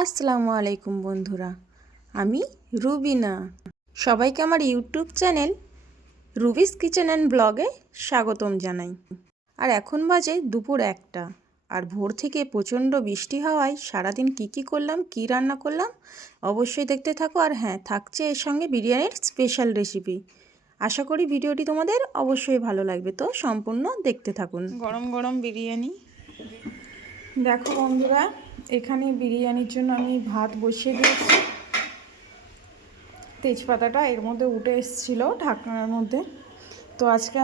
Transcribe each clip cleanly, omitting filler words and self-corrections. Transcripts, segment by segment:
আসসালামু আলাইকুম বন্ধুরা, আমি রুবিনা। সবাইকে আমার ইউটিউব চ্যানেল রুবিস কিচেন অ্যান্ড ব্লগে স্বাগতম জানাই। আর এখন বাজে দুপুর 1টা, আর ভোর থেকে প্রচণ্ড বৃষ্টি হওয়ায় সারাদিন কি করলাম, কি রান্না করলাম অবশ্যই দেখতে থাকো। আর হ্যাঁ, থাকছে এর সঙ্গে বিরিয়ানির স্পেশাল রেসিপি। আশা করি ভিডিওটি তোমাদের অবশ্যই ভালো লাগবে, তো সম্পূর্ণ দেখতে থাকুন। গরম গরম বিরিয়ানি দেখো বন্ধুরা, এখানে বিরিয়ানির জন্য আমি ভাত বসিয়ে দিয়েছি। তেজপাতাটা এর মধ্যে উঠে এসেছিলো ঢাকনার মধ্যে। তো আজকে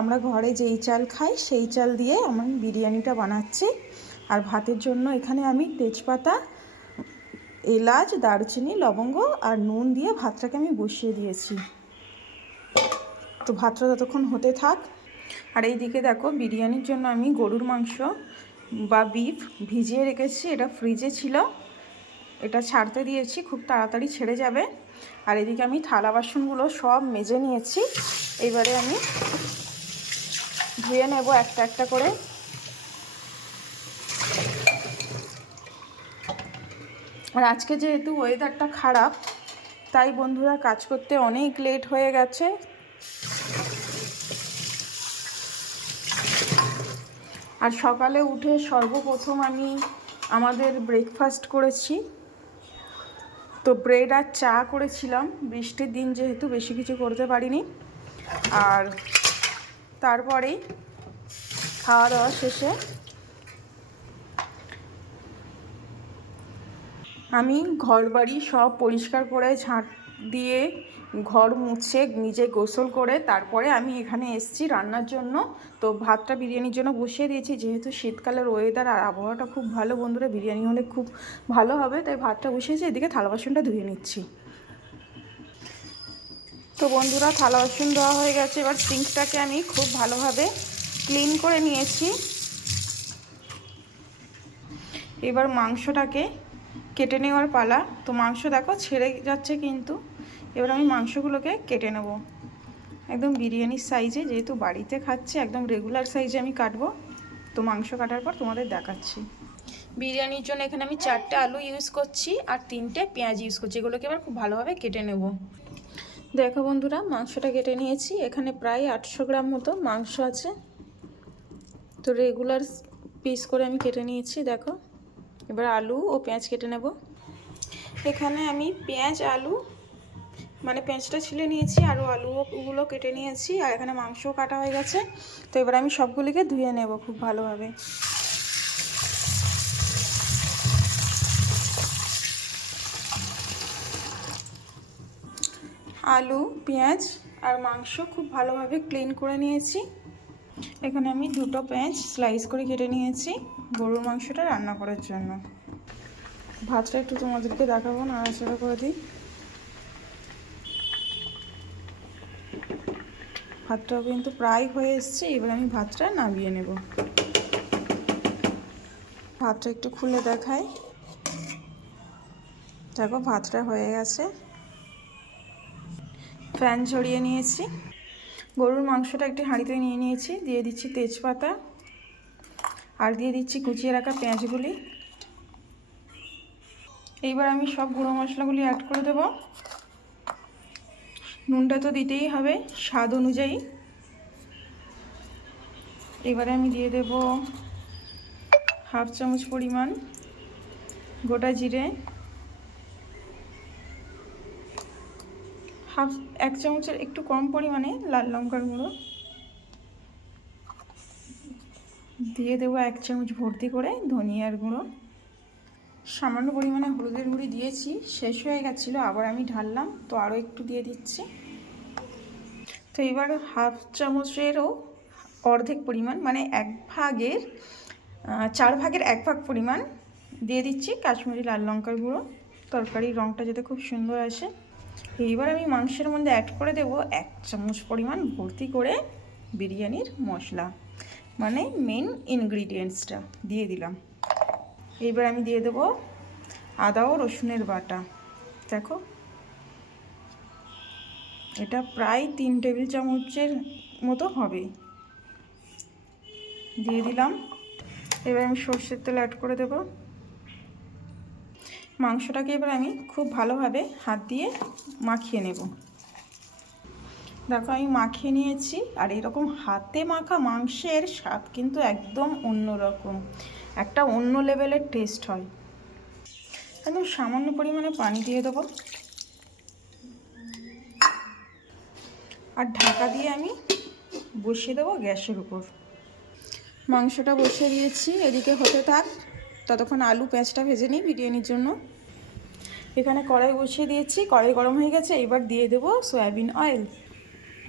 আমরা ঘরে যেই চাল খাই সেই চাল দিয়ে আমি বিরিয়ানিটা বানাচ্ছি। আর ভাতের জন্য এখানে আমি তেজপাতা, এলাচ, দারচিনি, লবঙ্গ আর নুন দিয়ে ভাতটাকে আমি বসিয়ে দিয়েছি। তো ভাতটা ততক্ষণ হতে থাক। আর এই দিকে দেখো, বিরিয়ানির জন্য আমি গরুর মাংস বা বিফ ভিজিয়ে রেখেছি। এটা ফ্রিজে ছিল, এটা ছাড়তে দিয়েছি, খুব তাড়াতাড়ি ছেড়ে যাবে। আর এদিকে আমি থালা বাসনগুলো সব মেজে নিয়েছি। এইবারে আমি ধুয়ে নেব একটা একটা করে। আর আজকে যেহেতু ওয়েদারটা খারাপ, তাই বন্ধুরা কাজ করতে অনেক লেট হয়ে গেছে। আর সকালে উঠে সর্বপ্রথম আমি আমাদের ব্রেকফাস্ট করেছি। তো ব্রেড আর চা করেছিলাম, বৃষ্টির দিন যেহেতু বেশি কিছু করতে পারিনি। আর তারপরেই খাওয়া দাওয়া শেষে আমি ঘর বাড়ি সব পরিষ্কার করে ঝাঁট দিয়ে ঘর মুছে নিজে গোসল করে তারপরে আমি এখানে এসেছি রান্নার জন্য। তো ভাতটা বিরিয়ানির জন্য বসিয়ে দিয়েছি। যেহেতু শীতকালের ওয়েদার আর আবহাওয়াটা খুব ভালো বন্ধুরা, বিরিয়ানি হলে খুব ভালো হবে, তাই ভাতটা বসিয়েছি। এদিকে থালা বাসনটা ধুয়ে নিচ্ছি। তো বন্ধুরা, থালা বাসন ধোয়া হয়ে গেছে। এবার সিঙ্কটাকে আমি খুব ভালোভাবে ক্লিন করে নিয়েছি। এবার মাংসটাকে কেটে নেওয়ার পালা। তো মাংস দেখো ছেড়ে যাচ্ছে, কিন্তু এবার আমি মাংসগুলোকে কেটে নেব একদম বিরিয়ানির সাইজে। যেহেতু বাড়িতে খাচ্ছি, একদম রেগুলার সাইজে আমি কাটবো। তো মাংস কাটার পর তোমাদের দেখাচ্ছি। বিরিয়ানির জন্য এখানে আমি 4টে আলু ইউজ করছি আর 3টে পেঁয়াজ ইউজ করছি। এগুলোকে এবার খুব ভালোভাবে কেটে নেব। দেখো বন্ধুরা, মাংসটা কেটে নিয়েছি। এখানে প্রায় 800 গ্রাম মতো মাংস আছে। তো রেগুলার পিস করে আমি কেটে নিয়েছি। দেখো, এবার আলু ও পেঁয়াজ কেটে নেব। এখানে আমি পেঁয়াজ, আলু মানে পেঁয়াজটা ছিলে নিয়েছি, আরও আলুগুলো কেটে নিয়েছি। আর এখানে মাংসও কাটা হয়ে গেছে। তো এবার আমি সবগুলিকে ধুয়ে নেব খুব ভালোভাবে। আলু, পেঁয়াজ আর মাংস খুব ভালোভাবে ক্লিন করে নিয়েছি। এখানে আমি 2টো পেঁয়াজ স্লাইস করে কেটে নিয়েছি গরুর মাংসটা রান্না করার জন্য। ভাতটা একটু তোমাদেরকে দেখাবো, নাড়াচাড়া করে দিই। ভাতটাও কিন্তু প্রায় হয়ে এসছে। এবার আমি ভাতটা নামিয়ে নেব। ভাতটা একটু খুলে দেখাই। দেখো, ভাতটা হয়ে গেছে। ফ্যান ঝরিয়ে নিয়েছি। গরুর মাংসটা একটি হাঁড়িতে নিয়ে নিয়েছি। দিয়ে দিচ্ছি তেজপাতা আর দিয়ে দিচ্ছি কুচিয়ে রাখা পেঁয়াজগুলি। এইবার আমি সব গুঁড়ো মশলাগুলি অ্যাড করে দেব। নুনটা তো দিতেই হবে স্বাদ অনুযায়ী। এবারে আমি দিয়ে দেব 1/2 চামচ পরিমাণ গোটা জিরে, 1 চামচের একটু কম পরিমাণে লাল লঙ্কার গুঁড়ো দিয়ে দেবো, 1 চামচ ভর্তি করে ধনিয়ার গুঁড়ো, সামান্য পরিমাণে হলুদের গুঁড়ি দিয়েছি, শেষ হয়ে গেছিলো, আবার আমি ঢাললাম, তো আরও একটু দিয়ে দিচ্ছি। তো এবার 1/2 চামচেরও অর্ধেক পরিমাণ মানে 4 ভাগের 1 ভাগ পরিমাণ দিয়ে দিচ্ছি কাশ্মীরি লাল লঙ্কার গুঁড়ো, তরকারির রঙটা যাতে খুব সুন্দর আসে। এইবার আমি মাংসের মধ্যে অ্যাড করে দেব 1 চামচ পরিমাণ ভর্তি করে বিরিয়ানির মশলা, মানে মেন ইনগ্রিডিয়েন্টসটা দিয়ে দিলাম। এইবার আমি দিয়ে দেব আদা ও রসুনের বাটা। দেখো, এটা প্রায় 3 টেবিল চামচের মতো হবে, দিয়ে দিলাম। এবার আমি সর্ষের তেল অ্যাড করে দেব। মাংসটাকে এবার আমি খুব ভালোভাবে হাত দিয়ে মাখিয়ে নেব। দেখো আমি মাখিয়ে নিয়েছি, আর এরকম হাতে মাখা মাংসের স্বাদ কিন্তু একদম অন্যরকম, একটা অন্য লেভেলের টেস্ট হয়। একদম সামান্য পরিমাণে পানি দিয়ে দেবো, আর ঢাকা দিয়ে আমি বসিয়ে দেবো গ্যাসের উপর। মাংসটা বসিয়ে দিয়েছি, এদিকে হতে থাক, ততক্ষণ আলু পেঁয়াজটা ভেজে নিই বিরিয়ানির জন্য। এখানে কড়াই বসিয়ে দিয়েছি, কড়াই গরম হয়ে গেছে, এবার দিয়ে দেবো সয়াবিন অয়েল।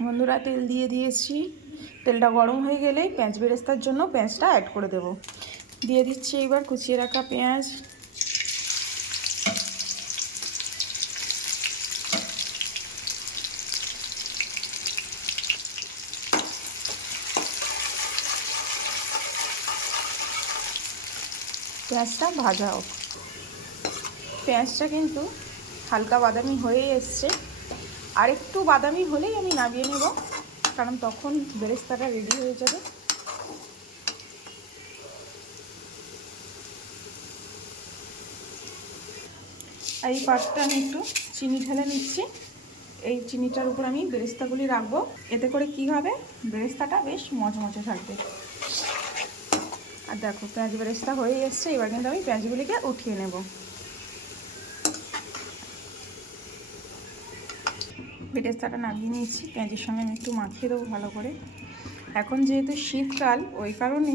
বন্ধুরা তেল দিয়ে দিয়েছি, তেলটা গরম হয়ে গেলেই পেঁয়াজ বেরেস্তার জন্য পেঁয়াজটা অ্যাড করে দেব। দিয়ে দিচ্ছি এবার কুচিয়ে রাখা পেঁয়াজ। পেঁয়াজটা ভাজা হোক। পেঁয়াজটা কিন্তু হালকা বাদামি হয়ে এসছে, আর একটু বাদামি হলেই আমি নামিয়ে নেব, কারণ তখন বেরেস্তাটা রেডি হয়ে যাবে। এই পাটটা আমি একটু চিনি ঢেলে নিচ্ছি, এই চিনিটার উপর আমি বেরেস্তাগুলি রাখবো, এতে করে কি হবে, বেরেস্তাটা বেশ মচমচে থাকবে। আর দেখো পেঁয়াজ বেরেস্তা হয়ে এসছে, এবার কিন্তু আমি পেঁয়াজগুলিকে উঠিয়ে নেব। বেরেস্তাটা নামিয়ে নিয়েছি, পেঁয়াজের সঙ্গে আমি একটু মাখিয়ে দেবো ভালো করে। এখন যেহেতু শীতকাল, ওই কারণে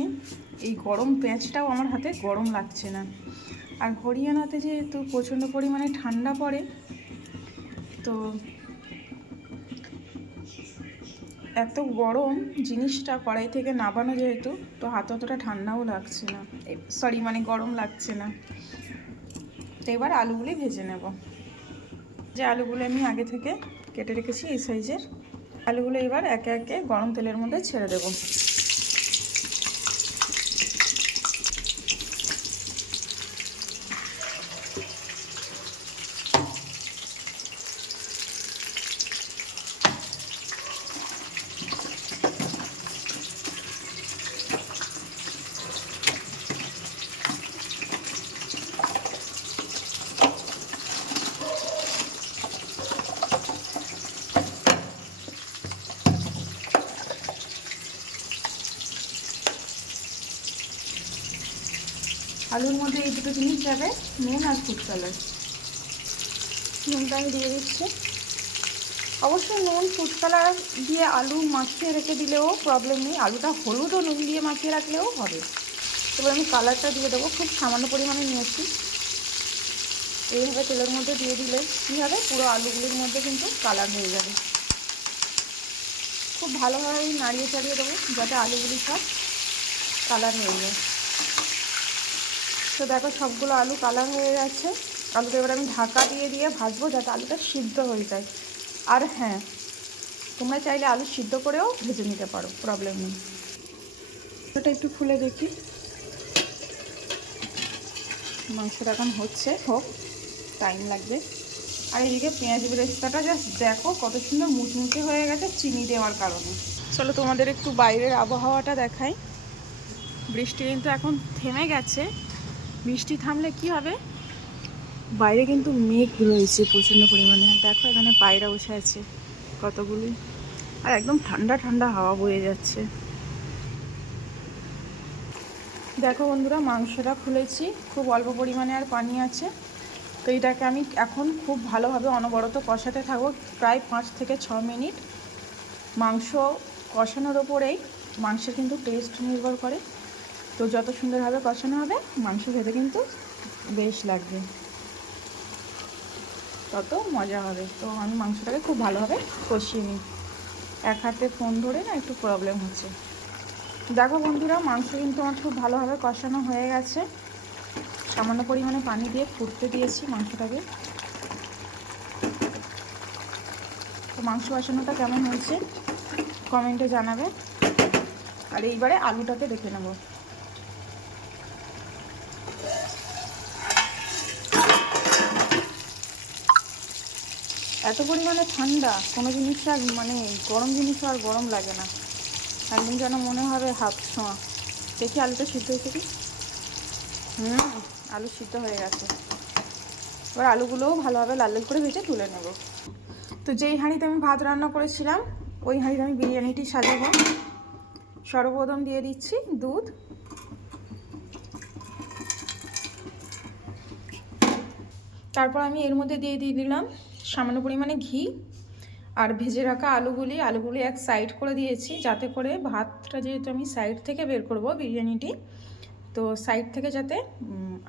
এই গরম পেঁয়াজটাও আমার হাতে গরম লাগছে না। আর হরিয়ানাতে যেহেতু প্রচণ্ড পরিমাণে ঠান্ডা পড়ে, তো এত গরম জিনিসটা কড়াই থেকে নামানো যেহেতু, তো হাতে অতটা ঠান্ডাও লাগছে না, মানে গরম লাগছে না। তো এবার আলুগুলি ভেজে নেব। যে আলুগুলো আমি আগে থেকে কেটে রেখেছি এই সাইজের, আলুগুলো এবার একে একে গরম তেলের মধ্যে ছেড়ে দেব। আলুর মধ্যে এই দুটো জিনিস যাবে, নুন আর ফুড কালার। নুনটা আমি দিয়ে দিচ্ছি। অবশ্যই নুন ফুড কালার দিয়ে আলু মাখিয়ে রেখে দিলেও প্রবলেম নেই, আলুটা হলুদ ও নুন দিয়ে মাখিয়ে রাখলেও হবে। এবার আমি কালারটা দিয়ে দেবো, খুব সামান্য পরিমাণে নিয়েছি। এইভাবে তেলের মধ্যে দিয়ে দিলে কী হবে, পুরো আলুগুলির মধ্যে কিন্তু কালার হয়ে যাবে। খুব ভালোভাবে নাড়িয়ে চাড়িয়ে দেবো যাতে আলুগুলি সব কালার হয়ে যায়। তো দেখো সবগুলো আলু কালার হয়ে গেছে, আলুটা এবার আমি ঢাকা দিয়ে দিয়ে ভাজবো যাতে আলুটা সিদ্ধ হয়ে যায়। আর হ্যাঁ, তোমরা চাইলে আলু সিদ্ধ করেও ভেজে নিতে পারো, প্রবলেম নেই। ওটা একটু খুলে দেখি, মাংসটা এখন হচ্ছে, হোক, টাইম লাগবে। আর এদিকে পেঁয়াজ বেরেস্তাটা জাস্ট দেখো কত সুন্দর মুচমুচে হয়ে গেছে চিনি দেওয়ার কারণে। চলো তোমাদের একটু বাইরের আবহাওয়াটা দেখাই। বৃষ্টি কিন্তু এখন থেমে গেছে। বৃষ্টি থামলে কি হবে, বাইরে কিন্তু মেঘ রয়েছে প্রচণ্ড পরিমাণে। দেখো এখানে পায়রা বসে আছে কতগুলি, আর একদম ঠান্ডা ঠান্ডা হাওয়া বয়ে যাচ্ছে। দেখো বন্ধুরা, মাংসটা খুলেছি, খুব অল্প পরিমাণে আর পানি আছে। তো এটাকে আমি এখন খুব ভালোভাবে অনবরত কষাতে থাকবো, প্রায় 5 থেকে 6 মিনিট। মাংস কষানোর ওপরেই মাংসের কিন্তু টেস্ট নির্ভর করে। তো যত সুন্দরভাবে কষানো হবে, মাংস খেতে কিন্তু বেশ লাগবে, তত মজা হবে। তো আমি মাংসটাকে খুব ভালোভাবে কষিয়ে নিই। এক হাতে ফোন ধরে না একটু প্রবলেম হচ্ছে। দেখো বন্ধুরা, মাংস কিন্তু আমার খুব ভালোভাবে কষানো হয়ে গেছে। সামান্য পরিমাণে পানি দিয়ে ফুটতে দিয়েছি মাংসটাকে। তো মাংস কষানোটা কেমন হয়েছে কমেন্টে জানাবে। আর এইবারে আলুটাকে দেখে নেব। এত পরিমাণে ঠান্ডা, কোনো জিনিস আর মানে গরম জিনিসও আর গরম লাগে না, একদম যেন মনে হবে হাফ ছোঁয়া। দেখি আলুটা সিদ্ধ হয়েছে কি। আলু সিদ্ধ হয়ে গেছে। এবার আলুগুলোও ভালোভাবে লাল লাল করে ভেজে তুলে নেব। তো যেই হাঁড়িতে আমি ভাত রান্না করেছিলাম ওই হাঁড়িতে আমি বিরিয়ানিটি সাজাবো। সর্বপ্রথম দিয়ে দিচ্ছি দুধ, তারপর আমি এর মধ্যে দিয়ে দিলাম সামান্য পরিমাণে ঘি আর ভেজে রাখা আলুগুলি এক সাইড করে দিয়েছি, যাতে করে ভাতটা যেহেতু আমি সাইড থেকে বের করব বিরিয়ানিটি, তো সাইড থেকে যাতে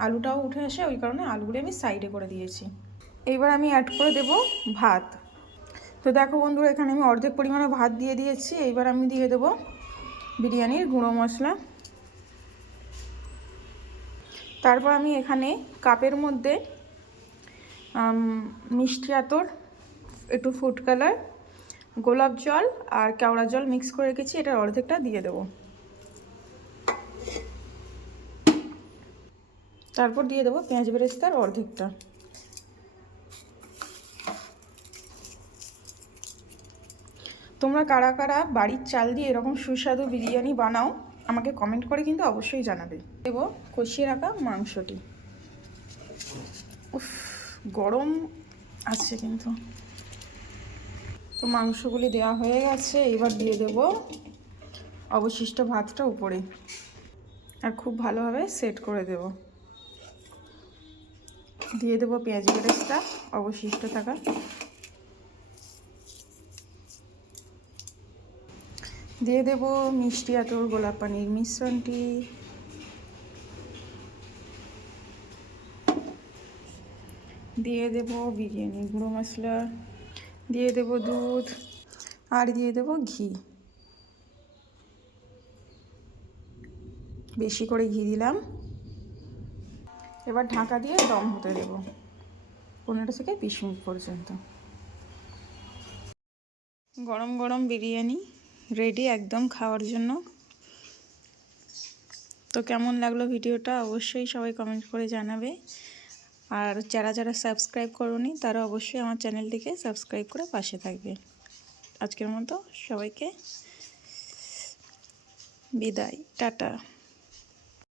আলুটাও উঠে আসে ওই কারণে আলুগুলি আমি সাইডে করে দিয়েছি। এইবার আমি অ্যাড করে দেব ভাত। তো দেখো বন্ধুরা, এখানে আমি অর্ধেক পরিমাণে ভাত দিয়ে দিয়েছি। এইবার আমি দিয়ে দেব বিরিয়ানির গুঁড়ো মশলা। তারপর আমি এখানে কাপের মধ্যে মিষ্টি আতর, একটু ফুড কালার, গোলাপ জল আর কেওড়া জল মিক্স করে রেখেছি, এটার অর্ধেকটা দিয়ে দেব। তারপর দিয়ে দেবো পেঁয়াজ বেরেস্তার অর্ধেকটা। তোমরা কারা কারা বাড়ির চাল দিয়ে এরকম সুস্বাদু বিরিয়ানি বানাও আমাকে কমেন্ট করে কিন্তু অবশ্যই জানাবে। দেবো কষিয়ে রাখা মাংসটি। উফ, গরম আছে কিন্তু। তো মাংসগুলি দেওয়া হয়ে গেছে, এবার দিয়ে দেব অবশিষ্ট ভাতটা উপরে আর খুব ভালোভাবে সেট করে দেব। দিয়ে দেবো পেঁয়াজ বেরেস্তা অবশিষ্ট থাকা, দিয়ে দেব মিষ্টি আতর গোলাপ পানির মিশ্রণটি, দিয়ে দেব বিরিয়ানি গুঁড়ো মশলা, দিয়ে দেব দুধ আর দিয়ে দেব ঘি। বেশি করে ঘি দিলাম। এবার ঢাকা দিয়ে দম হতে দেব 15 থেকে 20 মিনিট পর্যন্ত। গরম গরম বিরিয়ানি রেডি একদম খাওয়ার জন্য। তো কেমন লাগলো ভিডিওটা অবশ্যই সবাই কমেন্ট করে জানাবে। আর যারা যারা সাবস্ক্রাইব করোনি তারা অবশ্যই আমার চ্যানেলটিকে সাবস্ক্রাইব করে পাশে থাকবে। আজকের মতো সবাইকে বিদায়, টাটা।